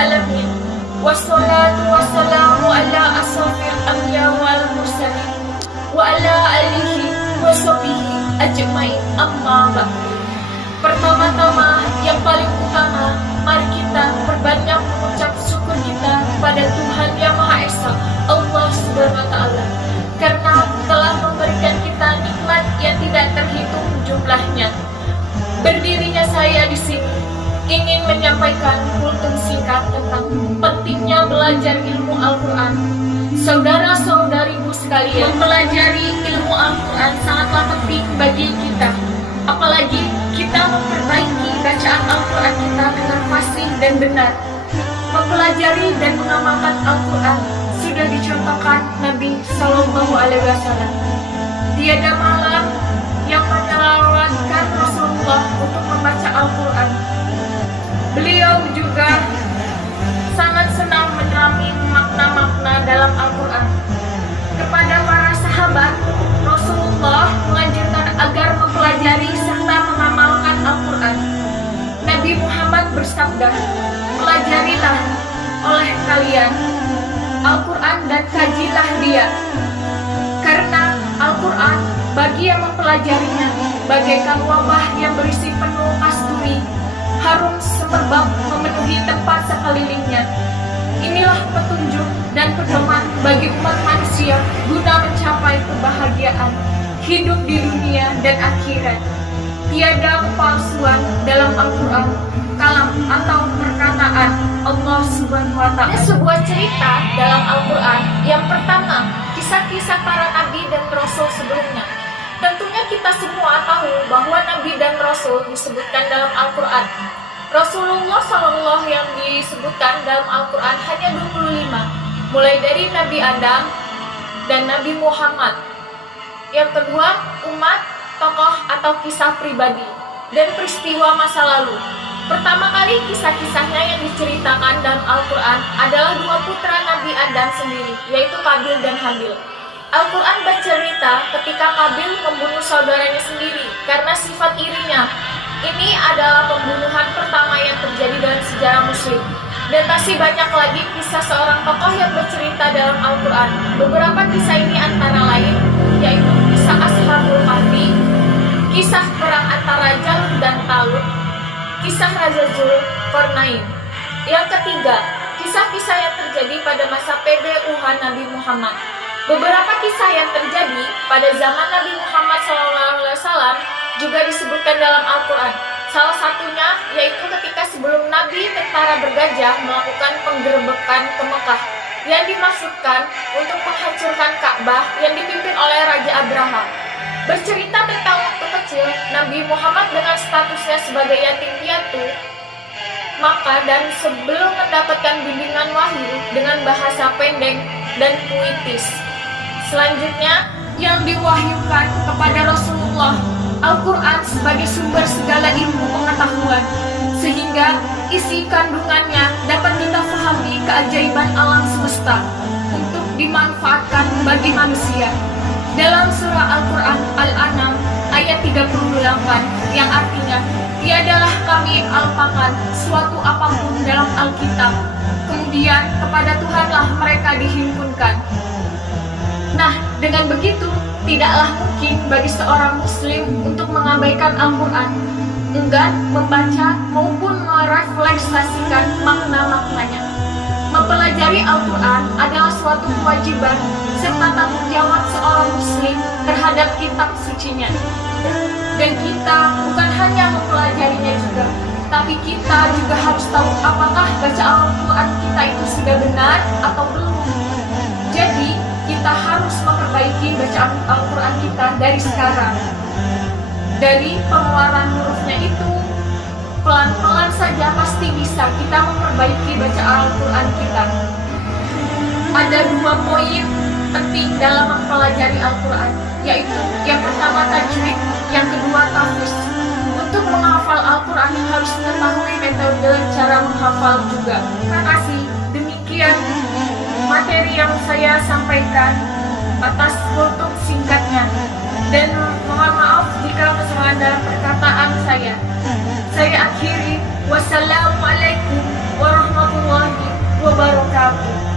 alamin. Wassalatu wassalamu ala asrofil anbiya wal mursalin wa ala alihi wa sahbihi ajmain, amma ba'd. Pertama-tama, yang paling utama, mari kita perbanyak mengucap syukur kita kepada Tuhan Yang Maha Esa, Allah Subhanahu wa Ta'ala, karena telah memberikan kita nikmat yang tidak terhitung jumlahnya. Berdirinya saya di sini ingin menyampaikan kultum singkat tentang pentingnya belajar ilmu Al-Quran. Saudara-saudariku sekalian, mempelajari ilmu Al-Quran sangatlah penting bagi kita. Apalagi kita memperbaiki bacaan Al-Quran kita dengan fasih dan benar. Mempelajari dan mengamalkan Al-Quran sudah dicontohkan Nabi Sallallahu Alaihi Wasallam. Tiada malam yang menyalawatkan Rasulullah untuk membaca Al-Quran. Beliau juga sangat senang menyelami makna-makna dalam Al-Quran. Kepada para sahabat, Rasulullah menganjurkan agar mempelajari serta mengamalkan Al-Quran. Nabi Muhammad bersabda, pelajarilah oleh kalian Al-Quran dan kajilah dia. Karena Al-Quran bagi yang mempelajarinya bagaikan wabah yang berisi penuh kasturi, harum semerbak memenuhi tempat sekelilingnya. Inilah petunjuk dan pedoman bagi umat manusia guna mencapai kebahagiaan hidup di dunia dan akhirat. Tiada kepalsuan dalam Al-Quran, kalam atau perkataan Allah Subhanahu wa Ta'ala. Ada sebuah cerita dalam Al-Quran. Yang pertama, kisah-kisah para nabi dan rasul sebelumnya. Tentunya kita semua tahu bahwa nabi dan rasul disebutkan dalam Al-Quran. Rasulullah SAW yang disebutkan dalam Al-Quran hanya 25, mulai dari Nabi Adam dan Nabi Muhammad. Yang kedua, umat, tokoh atau kisah pribadi, dan peristiwa masa lalu. Pertama kali kisah-kisahnya yang diceritakan dalam Al-Quran adalah dua putra Nabi Adam sendiri, yaitu Qabil dan Habil. Al-Quran bercerita ketika Qabil membunuh saudaranya sendiri karena sifat irinya. Ini adalah pembunuhan pertama yang terjadi dalam sejarah Muslim. Dan masih banyak lagi kisah seorang tokoh yang bercerita dalam Al-Quran. Beberapa kisah ini antara lain yaitu kisah Ashabul Kahfi, kisah perang antara Jalut dan Talut, kisah Raja Zulkarnain. Yang ketiga, kisah-kisah yang terjadi pada masa PBUH Nabi Muhammad. Beberapa kisah yang terjadi pada zaman Nabi Muhammad SAW juga disebutkan dalam Al-Quran. Salah satunya yaitu ketika sebelum Nabi tentara bergajah melakukan penggerbekan ke Mekah yang dimaksudkan untuk menghancurkan Ka'bah yang dipimpin oleh Raja Abraham. Bercerita tentang waktu kecil Nabi Muhammad dengan statusnya sebagai yatim piatu, maka dan sebelum mendapatkan bimbingan wahyu dengan bahasa pendek dan puitis. Selanjutnya yang diwahyukan kepada Rasulullah, Al-Quran sebagai sumber segala ilmu pengetahuan, sehingga isi kandungannya dapat kita pahami keajaiban alam semesta untuk dimanfaatkan bagi manusia. Dalam surah Al-Quran Al-An'am ayat 38 yang artinya, tiadalah kami alpakan suatu apapun dalam Alkitab, kemudian kepada Tuhanlah mereka dihimpunkan. Nah, dengan begitu, tidaklah mungkin bagi seorang muslim untuk mengabaikan Al-Quran, enggan membaca maupun merefleksasikan makna-maknanya. Mempelajari Al-Quran adalah suatu kewajiban serta tanggung jawab seorang muslim terhadap kitab sucinya. Dan kita bukan hanya mempelajarinya juga, tapi kita juga harus tahu apakah baca Al-Quran kita itu sudah benar atau belum. Jadi, kita harus memperbaiki bacaan Al-Quran kita dari sekarang. Dari pengeluaran hurufnya itu, pelan-pelan saja pasti bisa kita memperbaiki bacaan Al-Quran kita. Ada dua poin penting dalam mempelajari Al-Quran, yaitu yang pertama tajwid, yang kedua tahfiz. Untuk menghafal Al-Quran harus mengetahui metode cara menghafal juga. Terima kasih. Demikian materi yang saya sampaikan atas kultum singkatnya, dan mohon maaf jika kesalahan dalam perkataan saya. Saya akhiri, wassalamualaikum warahmatullahi wabarakatuh.